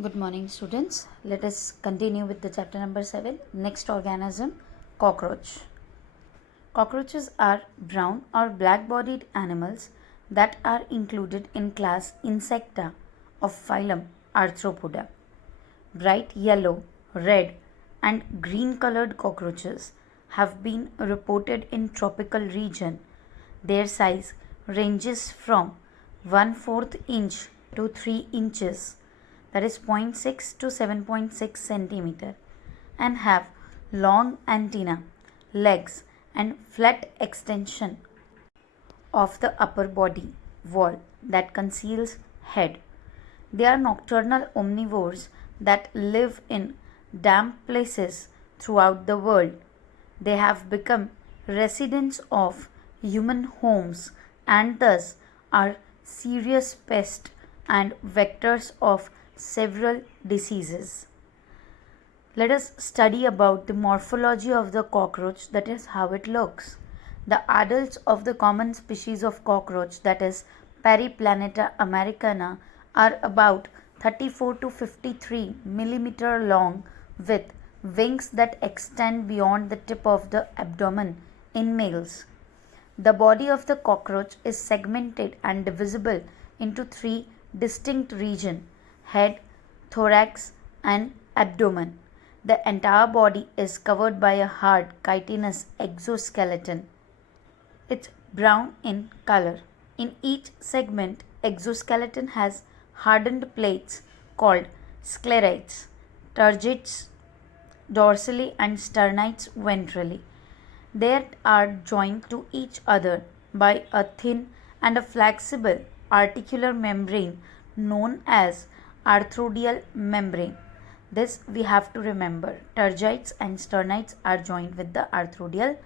Good morning, students. Let us continue with the chapter number 7. Next organism, cockroach. Cockroaches are brown or black-bodied animals that are included in class Insecta of phylum Arthropoda. Bright yellow, red, and green-colored cockroaches have been reported in tropical region. Their size ranges from 1/4 inch to 3 inches, that is 0.6 to 7.6 centimeter, and have long antennae, legs, and flat extension of the upper body wall that conceals head. They are nocturnal omnivores that live in damp places throughout the world. They have become residents of human homes and thus are serious pests and vectors of several diseases. Let us study about the morphology of the cockroach, that is how it looks. The adults of the common species of cockroach, that is Periplaneta americana, are about 34 to 53 millimeter long with wings that extend beyond the tip of the abdomen in males. The body of the cockroach is segmented and divisible into three distinct regions: head, thorax, and abdomen. The entire body is covered by a hard chitinous exoskeleton. It's brown in color. In each segment, exoskeleton has hardened plates called sclerites, turgids dorsally and sternites ventrally. They are joined to each other by a thin and a flexible articular membrane known as arthrodial membrane. This we have to remember. Turgids and sternites are joined with the arthrodial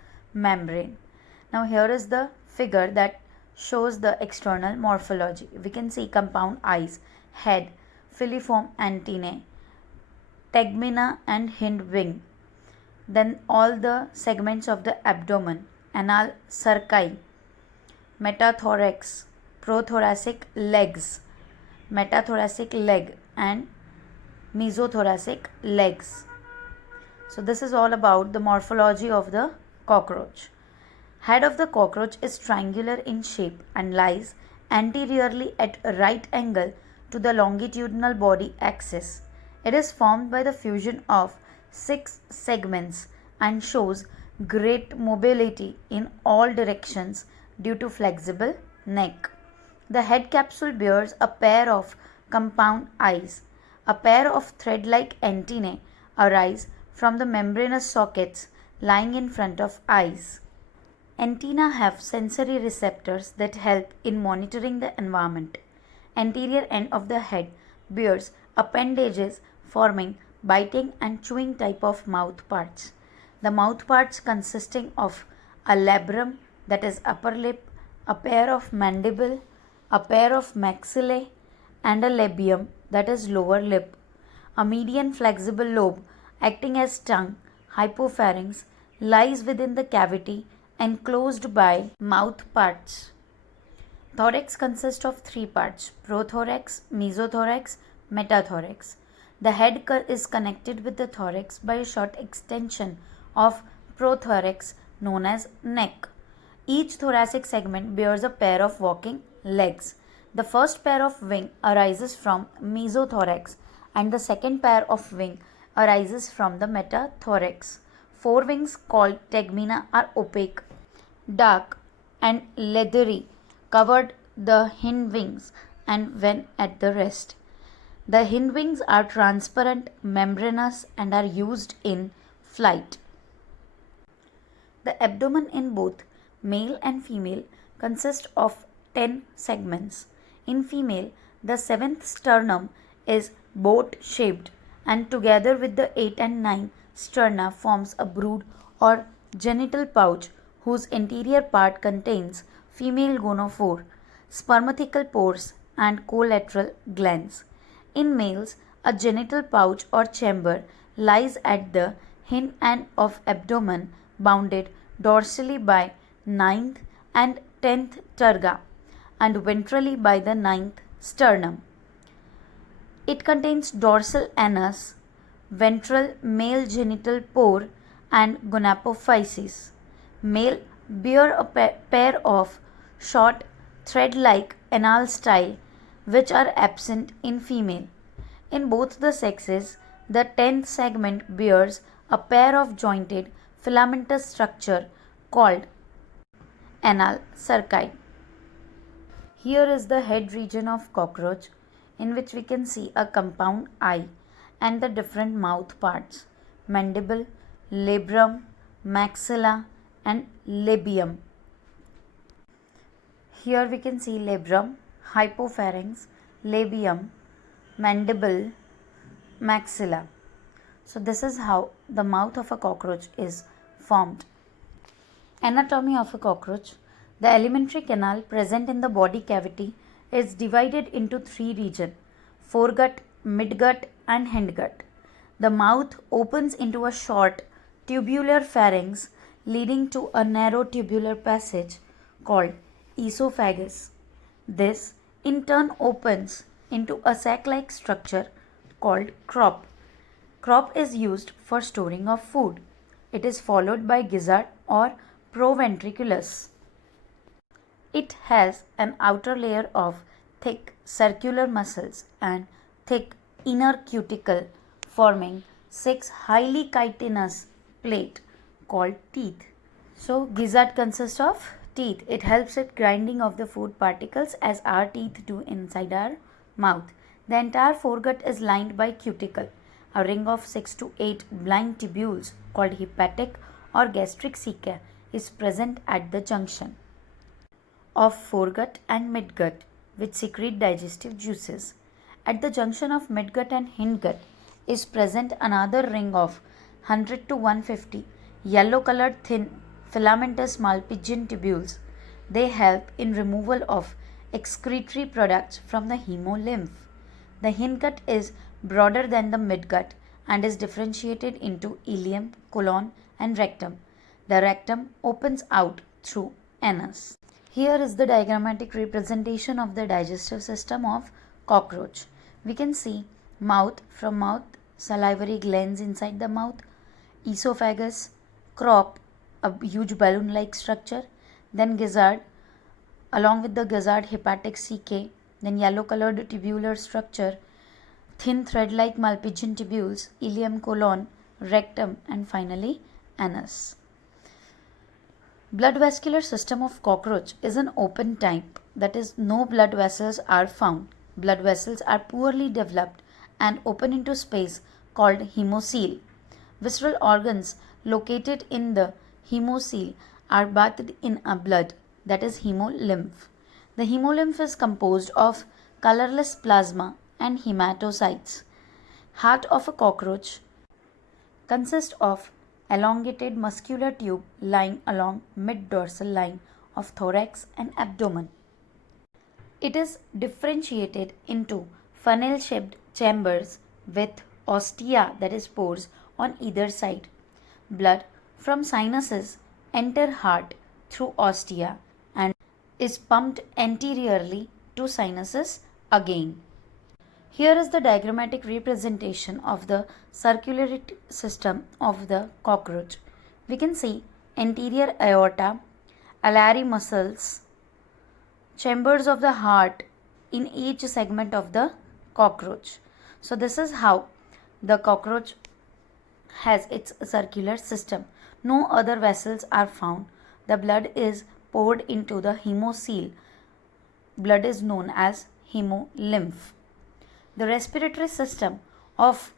membrane. Now here is the figure that shows the external morphology. We can see compound eyes, head, filiform antennae, tegmina and hind wing. Then all the segments of the abdomen, anal cerci, metathorax, prothoracic legs, metathoracic leg, and mesothoracic legs. So this is all about the morphology of the cockroach. Head of the cockroach is triangular in shape and lies anteriorly at a right angle to the longitudinal body axis. It is formed by the fusion of 6 segments and shows great mobility in all directions due to flexible neck. The head capsule bears a pair of compound eyes. A pair of thread-like antennae arise from the membranous sockets lying in front of eyes. Antennae have sensory receptors that help in monitoring the environment. Anterior end of the head bears appendages forming biting and chewing type of mouth parts. The mouth parts consisting of a labrum, that is upper lip, a pair of mandible, a pair of maxillae, and a labium, that is lower lip. A median flexible lobe acting as tongue, hypopharynx, lies within the cavity enclosed by mouth parts. Thorax consists of 3 parts: prothorax, mesothorax, metathorax. The head is connected with the thorax by a short extension of prothorax known as neck. Each thoracic segment bears a pair of walking legs. The first pair of wing arises from mesothorax and the second pair of wing arises from the metathorax. 4 wings called tegmina are opaque, dark, and leathery, covered the hind wings and when at the rest. The hind wings are transparent, membranous, and are used in flight. The abdomen in both male and female consists of 10 segments. In female, the 7th sternum is boat-shaped and together with the 8 and 9 sterna forms a brood or genital pouch whose interior part contains female gonophore, spermatical pores, and collateral glands. In males, a genital pouch or chamber lies at the hind end of abdomen bounded dorsally by 9th and 10th terga and ventrally by the 9th sternum. It contains dorsal anus, ventral male genital pore, and gonapophyses. Male bear a pair of short thread-like anal style which are absent in female. In both the sexes, the 10th segment bears a pair of jointed filamentous structure called anal cerci. Here is the head region of cockroach, in which we can see a compound eye and the different mouth parts: mandible, labrum, maxilla, and labium. Here we can see labrum, hypopharynx, labium, mandible, maxilla. So this is how the mouth of a cockroach is formed. Anatomy of a cockroach. The alimentary canal present in the body cavity is divided into three regions: foregut, midgut, and hindgut. The mouth opens into a short tubular pharynx leading to a narrow tubular passage called esophagus. This in turn opens into a sac-like structure called crop. Crop is used for storing of food. It is followed by gizzard or proventriculus. It has an outer layer of thick circular muscles and thick inner cuticle forming 6 highly chitinous plate called teeth. So gizzard consists of teeth. It helps with grinding of the food particles as our teeth do inside our mouth. The entire foregut is lined by cuticle. A ring of 6 to 8 blind tubules called hepatic or gastric ceca is present at the junction of foregut and midgut, which secrete digestive juices. At the junction of midgut and hindgut is present another ring of 100 to 150 yellow colored thin filamentous Malpighian tubules. They help in removal of excretory products from the hemolymph. The hindgut is broader than the midgut and is differentiated into ileum, colon, and rectum. The rectum opens out through anus. Here is the diagrammatic representation of the digestive system of cockroach. We can see mouth, from mouth, salivary glands inside the mouth, esophagus, crop, a huge balloon-like structure, then gizzard, along with the gizzard, hepatic cecae, then yellow-colored tubular structure, thin thread-like Malpighian tubules, ileum, colon, rectum, and finally anus. Blood vascular system of cockroach is an open type, that is, no blood vessels are found. Blood vessels are poorly developed and open into space called hemocoel. Visceral organs located in the hemocoel are bathed in a blood, that is hemolymph. The hemolymph is composed of colorless plasma and hematocytes. Heart of a cockroach consists of elongated muscular tube lying along mid-dorsal line of thorax and abdomen. It is differentiated into funnel-shaped chambers with ostia, that is pores, on either side. Blood from sinuses enter heart through ostia and is pumped anteriorly to sinuses again. Here is the diagrammatic representation of the circulatory system of the cockroach. We can see anterior aorta, alari muscles, chambers of the heart in each segment of the cockroach. So this is how the cockroach has its circular system. No other vessels are found. The blood is poured into the hemocoel. Blood is known as hemolymph. The respiratory system of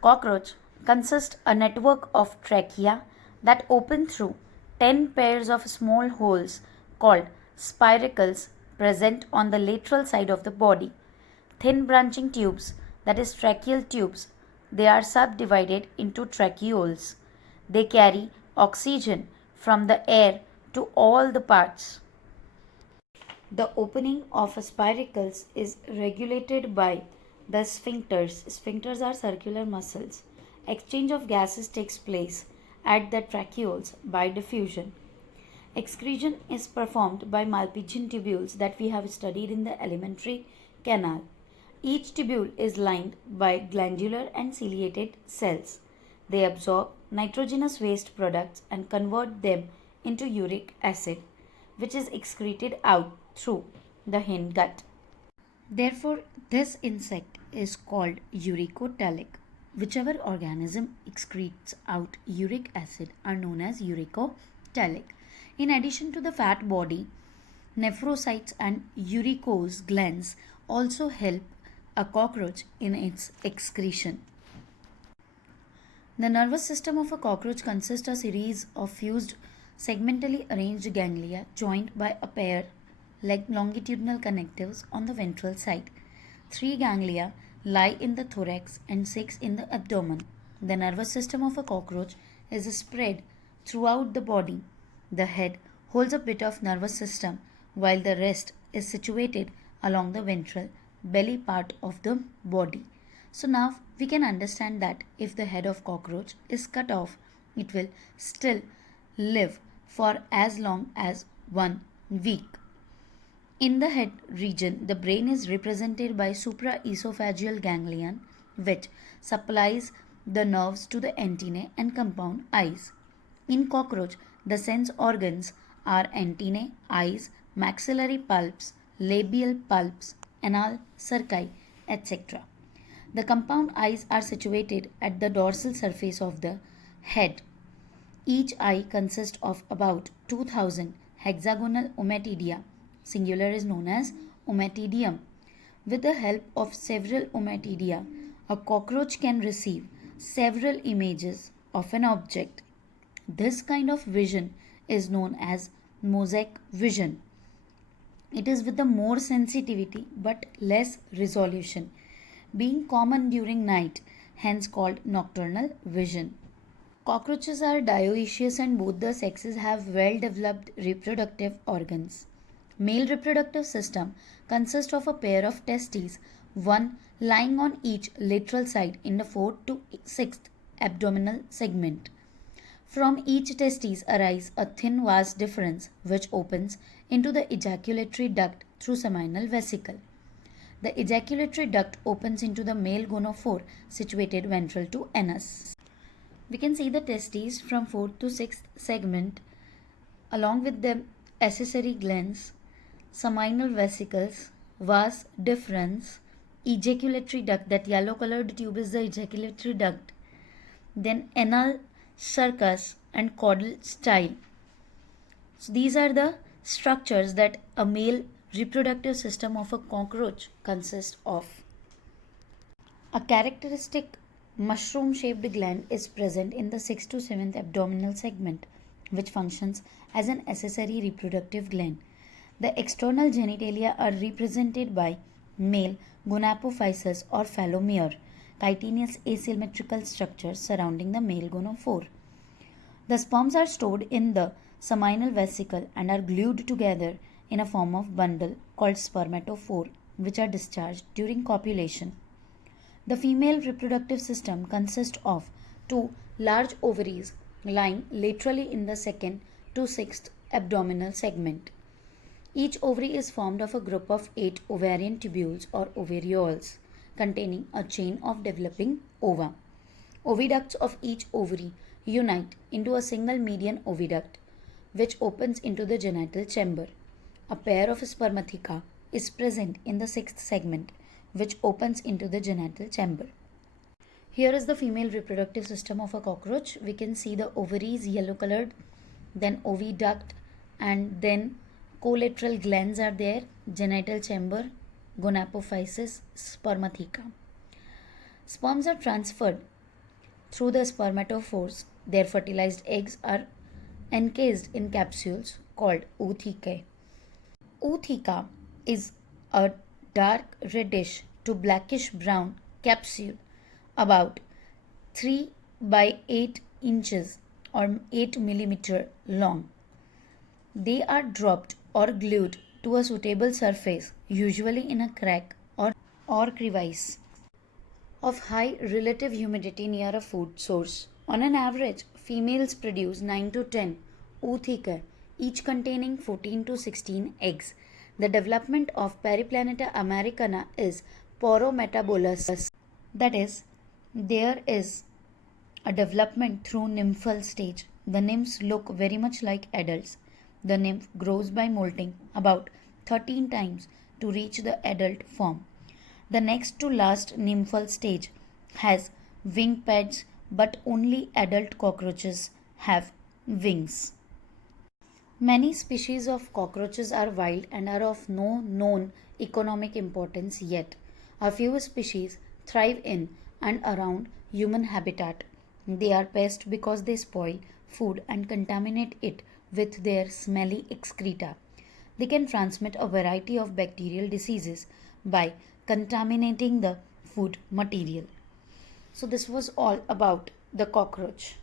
cockroach consists a network of trachea that open through 10 pairs of small holes called spiracles present on the lateral side of the body. Thin branching tubes, that is tracheal tubes, they are subdivided into tracheoles. They carry oxygen from the air to all the parts. The opening of spiracles is regulated by the sphincters. Sphincters are circular muscles. Exchange of gases takes place at the tracheoles by diffusion. Excretion is performed by Malpighian tubules that we have studied in the alimentary canal. Each tubule is lined by glandular and ciliated cells. They absorb nitrogenous waste products and convert them into uric acid, which is excreted out through the hind gut. Therefore, this insect is called uricotelic. Whichever organism excretes out uric acid are known as uricotelic. In addition to the fat body, nephrocytes and uricose glands also help a cockroach in its excretion. The nervous system of a cockroach consists of a series of fused segmentally arranged ganglia joined by a pair like longitudinal connectives on the ventral side. 3 ganglia lie in the thorax and 6 in the abdomen. The nervous system of a cockroach is spread throughout the body. The head holds a bit of nervous system while the rest is situated along the ventral belly part of the body. So now we can understand that if the head of cockroach is cut off, it will still live for as long as 1 week. In the head region, the brain is represented by supraesophageal ganglion, which supplies the nerves to the antennae and compound eyes. In cockroach, the sense organs are antennae, eyes, maxillary pulps, labial pulps, anal cerci, etc. The compound eyes are situated at the dorsal surface of the head. Each eye consists of about 2000 hexagonal ommatidia. Singular is known as ommatidium. With the help of several ommatidia, a cockroach can receive several images of an object. This kind of vision is known as mosaic vision. It is with the more sensitivity but less resolution, being common during night, hence called nocturnal vision. Cockroaches are dioecious and both the sexes have well developed reproductive organs. Male reproductive system consists of a pair of testes, one lying on each lateral side in the 4th to 6th abdominal segment. From each testis arise a thin vas deferens which opens into the ejaculatory duct through seminal vesicle. The ejaculatory duct opens into the male gonophore situated ventral to anus. We can see the testes from 4th to 6th segment along with the accessory glands, seminal vesicles, vas deferens, ejaculatory duct, that yellow colored tube is the ejaculatory duct, then anal cercus and caudal style. So these are the structures that a male reproductive system of a cockroach consists of. A characteristic mushroom shaped gland is present in the 6th to 7th abdominal segment, which functions as an accessory reproductive gland. The external genitalia are represented by male gonapophysis or phallomere, chitinous asymmetrical structures surrounding the male gonophore. The sperms are stored in the seminal vesicle and are glued together in a form of bundle called spermatophore, which are discharged during copulation. The female reproductive system consists of 2 large ovaries lying laterally in the 2nd to 6th abdominal segment. Each ovary is formed of a group of 8 ovarian tubules or ovarioles containing a chain of developing ova. Oviducts of each ovary unite into a single median oviduct which opens into the genital chamber. A pair of spermatheca is present in the 6th segment which opens into the genital chamber. Here is the female reproductive system of a cockroach. We can see the ovaries yellow colored, then oviduct, and then collateral glands are there, genital chamber, gonapophysis, spermatheca. Sperms are transferred through the spermatophores. Their fertilized eggs are encased in capsules called oothecae. Ootheca is a dark reddish to blackish brown capsule about 3 by 8 inches or 8 millimeter long. They are dropped or glued to a suitable surface, usually in a crack or crevice of high relative humidity near a food source. On an average, females produce 9 to 10 oothecae, each containing 14 to 16 eggs. The development of Periplaneta americana is porometabolous. That is, there is a development through nymphal stage. The nymphs look very much like adults. The nymph grows by molting about 13 times to reach the adult form. The next to last nymphal stage has wing pads, but only adult cockroaches have wings. Many species of cockroaches are wild and are of no known economic importance yet. A few species thrive in and around human habitat. They are pests because they spoil food and contaminate it with their smelly excreta. They can transmit a variety of bacterial diseases by contaminating the food material. So, this was all about the cockroach.